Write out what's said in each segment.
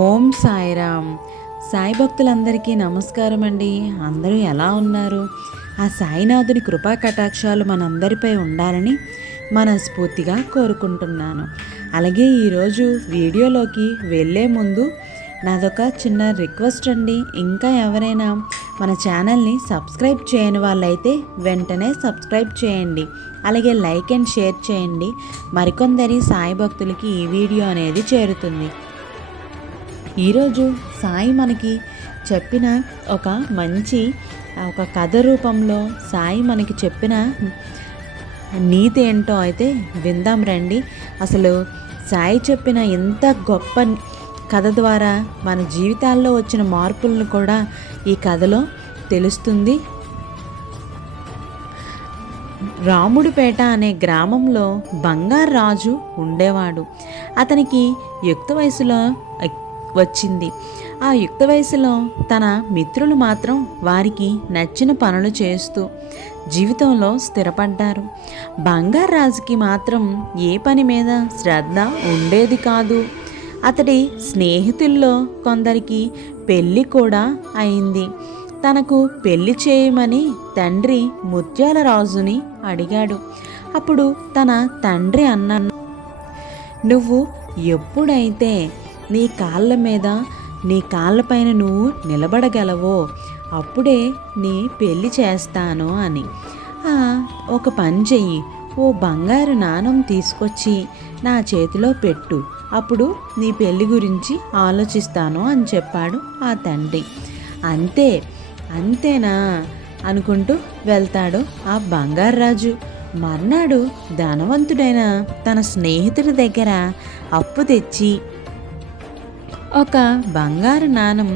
ఓం సాయిరామ్. సాయి భక్తులందరికీ నమస్కారం అండి అందరూ ఎలా ఉన్నారు? ఆ సాయినాథుని కృపా కటాక్షాలు మనందరిపై ఉండాలని మనస్ఫూర్తిగా కోరుకుంటున్నాను. అలాగే ఈరోజు వీడియోలోకి వెళ్ళే ముందు నాదొక చిన్న రిక్వెస్ట్ అండి. ఇంకా ఎవరైనా మన ఛానల్ని సబ్స్క్రైబ్ చేయని వాళ్ళైతే వెంటనే సబ్స్క్రైబ్ చేయండి. అలాగే లైక్ అండ్ షేర్ చేయండి. మరికొందరి సాయి భక్తులకి ఈ వీడియో అనేది చేరుతుంది. ఈరోజు సాయి మనకి చెప్పిన ఒక మంచి ఒక కథ రూపంలో సాయి మనకి చెప్పిన నీతి ఏంటో అయితే విందాం రండి. అసలు సాయి చెప్పిన ఇంత గొప్ప కథ ద్వారా మన జీవితాల్లో వచ్చిన మార్పులను కూడా ఈ కథలో తెలుస్తుంది. రాముడిపేట అనే గ్రామంలో బంగారు రాజు ఉండేవాడు. అతనికి యుక్త వయసులో వచ్చింది. ఆ యుక్త వయసులో తన మిత్రులు మాత్రం వారికి నచ్చిన పనులు చేస్తూ జీవితంలో స్థిరపడ్డారు. బంగారు రాజుకి మాత్రం ఏ పని మీద శ్రద్ధ ఉండేది కాదు. అతడి స్నేహితుల్లో కొందరికి పెళ్ళి కూడా అయింది. తనకు పెళ్ళి చేయమని తండ్రి ముత్యాల రాజుని అడిగాడు. అప్పుడు తన తండ్రి అన్న నువ్వు ఎప్పుడైతే నీ కాళ్ళ మీద నీ కాళ్ళపైన నువ్వు నిలబడగలవో అప్పుడే నీ పెళ్ళి చేస్తాను అని. ఒక పని చెయ్యి. ఓ బంగారు నాణం తీసుకొచ్చి నా చేతిలో పెట్టు. అప్పుడు నీ పెళ్ళి గురించి ఆలోచిస్తాను అని చెప్పాడు ఆ తండ్రి. అంతే అంతేనా? అనుకుంటూ వెళ్తాడు ఆ బంగారు రాజు మర్నాడు ధనవంతుడైన తన స్నేహితుడి దగ్గర అప్పు తెచ్చి ఒక బంగారు నాణం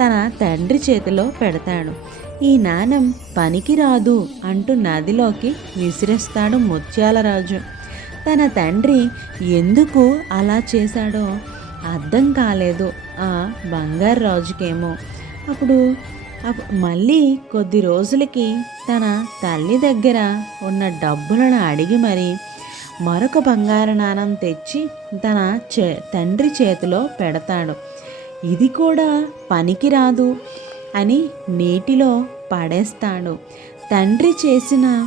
తన తండ్రి చేతిలో పెడతాడు. ఈ నాణం పనికి రాదు అంటూ నదిలోకి విసిరేస్తాడు ముత్యాలరాజు తన తండ్రి ఎందుకు అలా చేశాడో అర్థం కాలేదు ఆ బంగారు రాజుకేమో. అప్పుడు మళ్ళీ కొద్ది రోజులకి తన తల్లి దగ్గర ఉన్న డబ్బులను అడిగి మరి మరొక బంగారు నాణం తెచ్చి తన చే తండ్రి చేతిలో పెడతాడు. ఇది కూడా పనికిరాదు అని నీటిలో పడేస్తాడు. తండ్రి చేసిన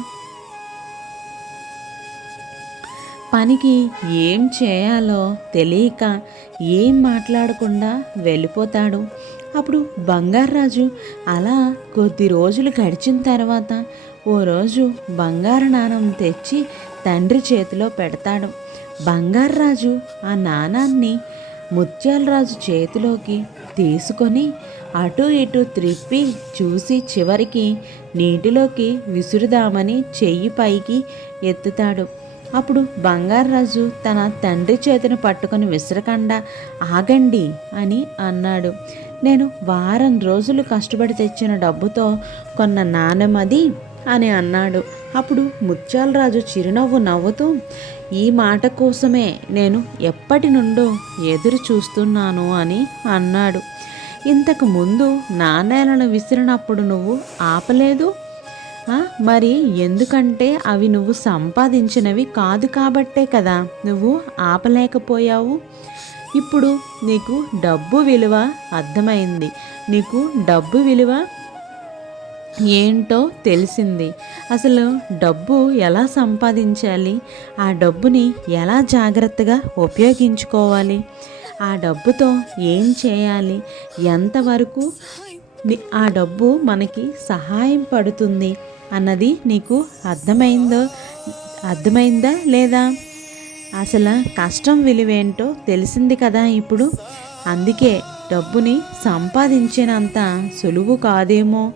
పనికి ఏం చేయాలో తెలియక ఏం మాట్లాడకుండా వెళ్ళిపోతాడు. అప్పుడు బంగారాజు అలా కొద్ది రోజులు గడిచిన తర్వాత ఓ రోజు బంగారు నాణం తెచ్చి తండ్రి చేతిలో పెడతాడు. బంగారరాజు ఆ నాణాన్ని ముత్యాలరాజు చేతిలోకి తీసుకొని అటు ఇటు త్రిప్పి చూసి చివరికి నీటిలోకి విసురుదామని చెయ్యి పైకి ఎత్తుతాడు. అప్పుడు బంగారరాజు తన తండ్రి చేతిని పట్టుకొని విసరకుండా ఆగండి అని అన్నాడు. నేను వారం రోజులు కష్టపడి తెచ్చిన డబ్బుతో కొన్న నాణెమది అని అన్నాడు. అప్పుడు ముత్యాలరాజు చిరునవ్వు నవ్వుతూ ఈ మాట కోసమే నేను ఎప్పటి నుండో ఎదురు చూస్తున్నాను అని అన్నాడు. ఇంతకు ముందు నాణేలను విసిరినప్పుడు నువ్వు ఆపలేదు? మరి ఎందుకంటే అవి నువ్వు సంపాదించినవి కాదు కాబట్టే కదా నువ్వు ఆపలేకపోయావు? ఇప్పుడు నీకు డబ్బు విలువ అర్థమైంది. నీకు డబ్బు విలువ ఏంటో తెలిసింది. అసలు డబ్బు ఎలా సంపాదించాలి? ఆ డబ్బుని ఎలా జాగ్రత్తగా ఉపయోగించుకోవాలి? ఆ డబ్బుతో ఏం చేయాలి? ఎంతవరకు ఆ డబ్బు మనకి సహాయం పడుతుంది అన్నది నీకు అర్థమైందో అర్థమైందా లేదా? అసలు కష్టం విలువేంటో తెలిసింది కదా ఇప్పుడు. అందుకే డబ్బుని సంపాదించినంత సులువు కాదేమో?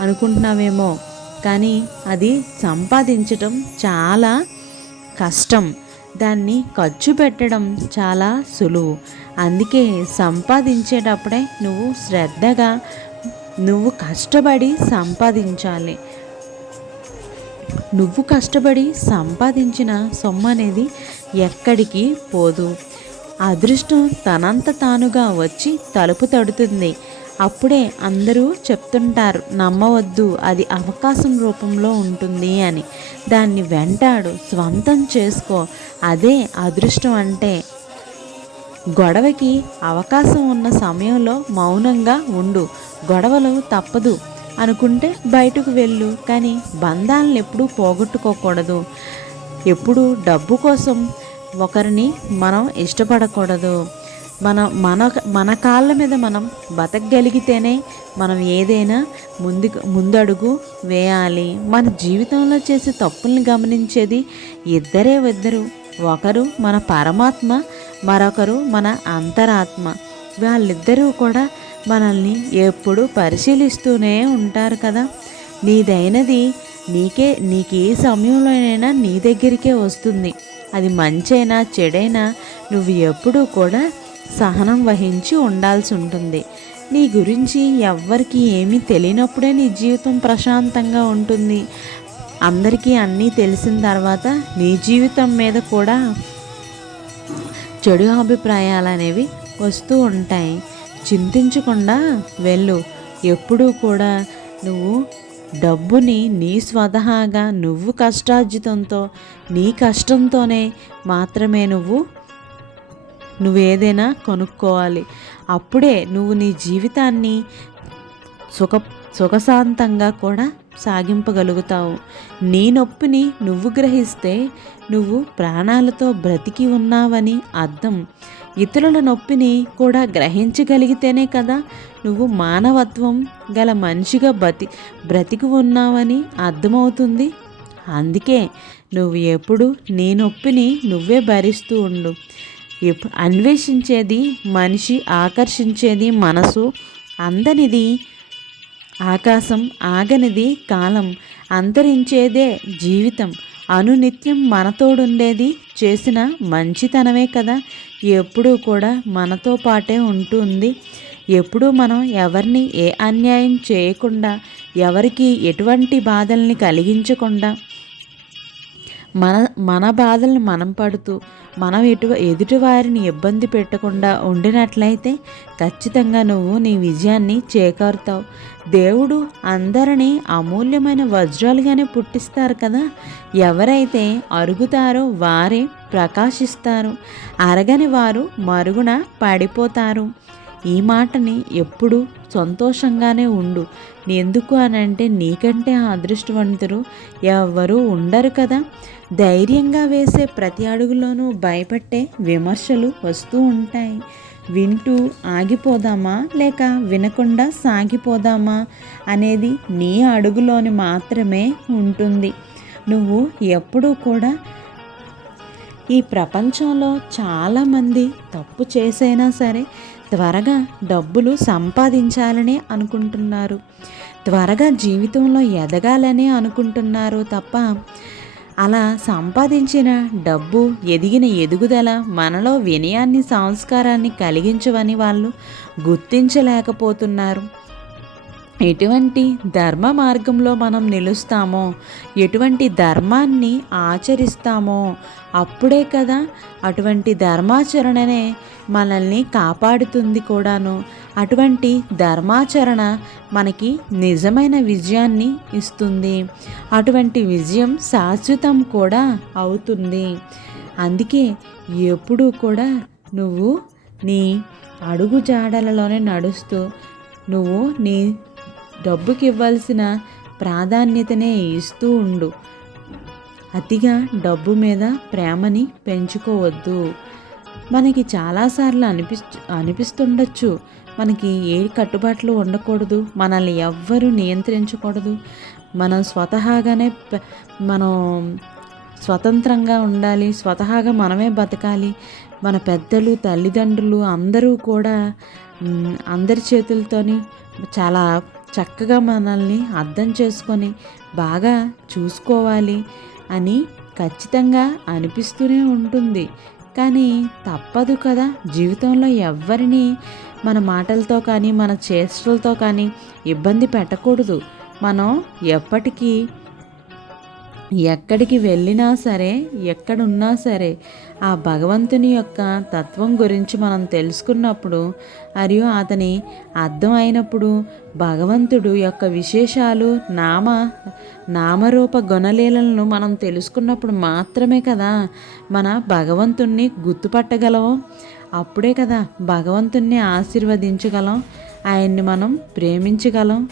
అనుకుంటున్నావేమో. కానీ అది సంపాదించటం చాలా కష్టం. దాన్ని ఖర్చు పెట్టడం చాలా సులువు. అందుకే సంపాదించేటప్పుడే నువ్వు శ్రద్ధగా నువ్వు కష్టపడి సంపాదించాలి. నువ్వు కష్టపడి సంపాదించిన సొమ్ము అనేది ఎక్కడికి పోదు. అదృష్టం తనంత తానుగా వచ్చి తలుపు తడుతుంది. అప్పుడే అందరూ చెప్తుంటారు నమ్మవద్దు అది అవకాశం రూపంలో ఉంటుంది అని. దాన్ని వెంటాడు స్వంతం చేసుకో అదే అదృష్టం అంటే. గొడవకి అవకాశం ఉన్న సమయంలో మౌనంగా ఉండు గొడవలు తప్పదు అనుకుంటే బయటకు వెళ్ళు కానీ బంధాలను ఎప్పుడూ పోగొట్టుకోకూడదు. ఎప్పుడు డబ్బు కోసం ఒకరిని మనం ఇష్టపడకూడదు. మన మన మన కాళ్ళ మీద మనం బతకగలిగితేనే మనం ఏదైనా ముందు ముందడుగు వేయాలి. మన జీవితంలో చేసే తప్పుల్ని గమనించేది ఇద్దరే ఇద్దరు. ఒకరు మన పరమాత్మ మరొకరు మన అంతరాత్మ. వాళ్ళిద్దరూ కూడా మనల్ని ఎప్పుడూ పరిశీలిస్తూనే ఉంటారు కదా. నీదైనది నీకే నీకు ఏ సమయంలోనైనా నీ దగ్గరికే వస్తుంది. అది మంచైనా చెడైనా నువ్వు ఎప్పుడూ కూడా సహనం వహించి ఉండాల్సి ఉంటుంది. నీ గురించి ఎవ్వరికి ఏమీ తెలియనప్పుడే నీ జీవితం ప్రశాంతంగా ఉంటుంది. అందరికీ అన్నీ తెలిసిన తర్వాత నీ జీవితం మీద కూడా చెడు అభిప్రాయాలు అనేవి వస్తూ ఉంటాయి. చింతించకుండా వెళ్ళు. ఎప్పుడూ కూడా నువ్వు డబ్బుని నీ స్వతహాగా నువ్వు కష్టార్జితంతో నీ కష్టంతోనే మాత్రమే నువ్వు నువ్వేదైనా కొనుక్కోవాలి. అప్పుడే నువ్వు నీ జీవితాన్ని సుఖ సుఖశాంతంగా కూడా సాగింపగలుగుతావు. నీ నొప్పిని నువ్వు గ్రహిస్తే నువ్వు ప్రాణాలతో బ్రతికి ఉన్నావని అర్థం. ఇతరుల నొప్పిని కూడా గ్రహించగలిగితేనే కదా నువ్వు మానవత్వం గల మనిషిగా బతి బ్రతికి ఉన్నావని అర్థమవుతుంది. అందుకే నువ్వు ఎప్పుడు నీ నొప్పిని నువ్వే భరిస్తూ ఉండు. అన్వేషించేది మనిషి ఆకర్షించేది మనసు అందనిది ఆకాశం ఆగనిది కాలం అంతరించేదే జీవితం. అనునిత్యం మనతోడుండేది చేసిన మంచితనమే కదా. ఎప్పుడూ కూడా మనతో పాటే ఉంటుంది. ఎప్పుడూ మనం ఎవరిని ఏ అన్యాయం చేయకుండా ఎవరికి ఎటువంటి బాధల్ని కలిగించకుండా మన మన బాధల్ని మనం పడుతూ మనం ఎటు ఎదుటి వారిని ఇబ్బంది పెట్టకుండా ఉండినట్లయితే ఖచ్చితంగా నువ్వు నీ విజయాన్ని చేకూరుతావు. దేవుడు అందరినీ అమూల్యమైన వజ్రాలుగానే పుట్టిస్తారు కదా. ఎవరైతే అరుగుతారో వారే ప్రకాశిస్తారు. అరగని వారు మరుగున పడిపోతారు. ఈ మాటని ఎప్పుడు సంతోషంగానే ఉండు. ఎందుకు అని అంటే నీకంటే అదృష్టవంతులు ఎవ్వరూ ఉండరు కదా. ధైర్యంగా వేసే ప్రతి అడుగులోనూ భయపట్టే విమర్శలు వస్తూ ఉంటాయి. వింటూ ఆగిపోదామా? లేక వినకుండా సాగిపోదామా? అనేది నీ అడుగులోని మాత్రమే ఉంటుంది. నువ్వు ఎప్పుడూ కూడా ఈ ప్రపంచంలో చాలామంది తప్పు చేసైనా సరే త్వరగా డబ్బులు సంపాదించాలని అనుకుంటున్నారు. త్వరగా జీవితంలో ఎదగాలని అనుకుంటున్నారు తప్ప అలా సంపాదించిన డబ్బు ఎదిగిన ఎదుగుదల మనలో వినయాన్ని సంస్కారాన్ని కలిగించవని వాళ్ళు గుర్తించలేకపోతున్నారు. ఎటువంటి ధర్మ మార్గంలో మనం నిలుస్తామో ఎటువంటి ధర్మాన్ని ఆచరిస్తామో అప్పుడే కదా అటువంటి ధర్మాచరణనే మనల్ని కాపాడుతుంది కూడాను. అటువంటి ధర్మాచరణ మనకి నిజమైన విజయాన్ని ఇస్తుంది. అటువంటి విజయం శాశ్వతం కూడా అవుతుంది. అందుకే ఎప్పుడూ కూడా నువ్వు నీ అడుగు జాడలలోనే నడుస్తూ నువ్వు నీ డబ్బుకి ఇవ్వాల్సిన ప్రాధాన్యతనే ఇస్తూ ఉండు. అతిగా డబ్బు మీద ప్రేమని పెంచుకోవద్దు. మనకి చాలాసార్లు అనిపి అనిపిస్తుండొచ్చు. మనకి ఏ కట్టుబాట్లు ఉండకూడదు. మనల్ని ఎవ్వరూ నియంత్రించకూడదు. మనం స్వతహాగానే మనం స్వతంత్రంగా ఉండాలి. స్వతహాగా మనమే బతకాలి. మన పెద్దలు తల్లిదండ్రులు అందరూ కూడా అందరి చేతులతోని చాలా చక్కగా మనల్ని అర్థం చేసుకొని బాగా చూసుకోవాలి అని ఖచ్చితంగా అనిపిస్తూనే ఉంటుంది. కానీ తప్పదు కదా జీవితంలో ఎవ్వరిని మన మాటలతో కానీ మన చేష్టలతో కానీ ఇబ్బంది పెట్టకూడదు. మనం ఎప్పటికీ ఎక్కడికి వెళ్ళినా సరే ఎక్కడున్నా సరే ఆ భగవంతుని యొక్క తత్వం గురించి మనం తెలుసుకున్నప్పుడు మరియు అతని అర్థం అయినప్పుడు భగవంతుడు యొక్క విశేషాలు నామ నామరూప గుణలీలను మనం తెలుసుకున్నప్పుడు మాత్రమే కదా మన భగవంతుణ్ణి గుర్తుపట్టగలము అప్పుడే కదా భగవంతుణ్ణి ఆశీర్వదించగలం ఆయన్ని మనం ప్రేమించగలం.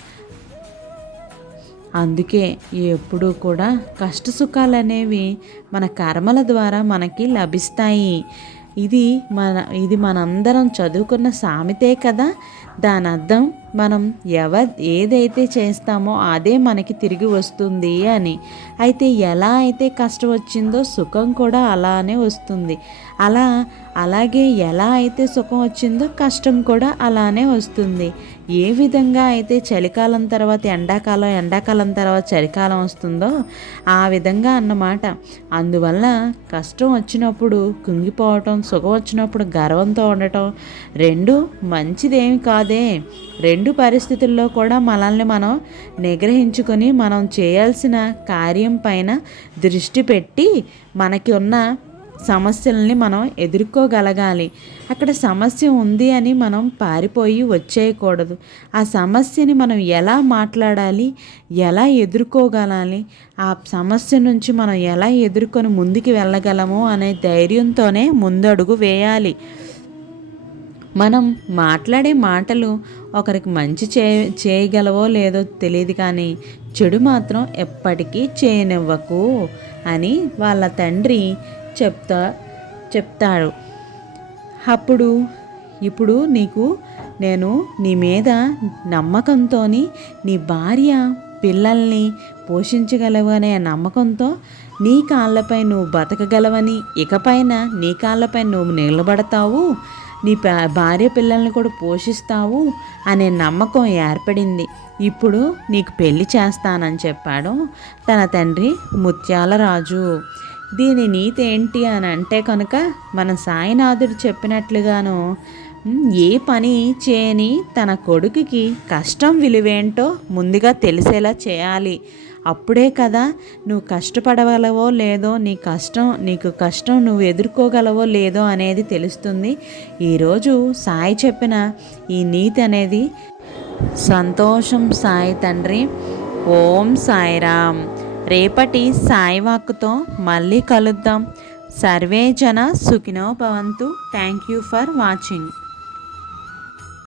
అందుకే ఎప్పుడూ కూడా కష్ట సుఖాలు అనేవి మన కర్మల ద్వారా మనకి లభిస్తాయి. ఇది మన ఇది మనందరం చదువుకున్న సామెతే కదా. దాని అర్థం మనం ఎవ ఏదైతే చేస్తామో అదే మనకి తిరిగి వస్తుంది అని. అయితే ఎలా అయితే కష్టం వచ్చిందో సుఖం కూడా అలానే వస్తుంది. అలా అలాగే ఎలా అయితే సుఖం వచ్చిందో కష్టం కూడా అలానే వస్తుంది. ఏ విధంగా అయితే చలికాలం తర్వాత ఎండాకాలం ఎండాకాలం తర్వాత చలికాలం వస్తుందో ఆ విధంగా అన్నమాట. అందువల్ల కష్టం వచ్చినప్పుడు కుంగిపోవటం సుఖం వచ్చినప్పుడు గర్వంతో ఉండటం రెండు మంచిదేమి కాదే. రెండు పరిస్థితుల్లో కూడా మనల్ని మనం నిగ్రహించుకొని మనం చేయాల్సిన కార్యం పైన దృష్టి పెట్టి మనకి ఉన్న సమస్యల్ని మనం ఎదుర్కోగలగాలి. అక్కడ సమస్య ఉంది అని మనం పారిపోయి వచ్చేయకూడదు. ఆ సమస్యని మనం ఎలా మాట్లాడాలి? ఎలా ఎదుర్కోగలాలి? ఆ సమస్య నుంచి మనం ఎలా ఎదుర్కొని ముందుకు వెళ్ళగలము అనే ధైర్యంతోనే ముందడుగు వేయాలి. మనం మాట్లాడే మాటలు ఒకరికి మంచి చే చేయగలవో లేదో తెలియదు కానీ చెడు మాత్రం ఎప్పటికీ చేయనివ్వకు అని వాళ్ళ తండ్రి చెప్తా చెప్తాడు. అప్పుడు ఇప్పుడు నీకు నేను నీ మీద నమ్మకంతో నీ భార్య పిల్లల్ని పోషించగలవనే నమ్మకంతో నీ కాళ్ళపై నువ్వు బతకగలవని ఇకపైన నీ కాళ్ళపై నువ్వు నిలబడతావు నీ భార్య పిల్లల్ని కూడా పోషిస్తావు అనే నమ్మకం ఏర్పడింది. ఇప్పుడు నీకు పెళ్ళి చేస్తానని చెప్పాడు తన తండ్రి ముత్యాల రాజు దీని నీతి ఏంటి అని అంటే కనుక మన సాయినాథుడు చెప్పినట్లుగాను ఏ పని చేయని తన కొడుకుకి కష్టం విలువేంటో ముందుగా తెలిసేలా చేయాలి. అప్పుడే కదా నువ్వు కష్టపడగలవో లేదో నీ కష్టం నీకు కష్టం నువ్వు ఎదుర్కోగలవో లేదో అనేది తెలుస్తుంది. ఈరోజు సాయి చెప్పిన ఈ నీతి అనేది సంతోషం సాయి తండ్రి. ఓం సాయిరామ్. రేపటి సాయివాక్తో మళ్ళీ కలుద్దాం. సర్వే జన సుఖినో భవంతు. Thank you for watching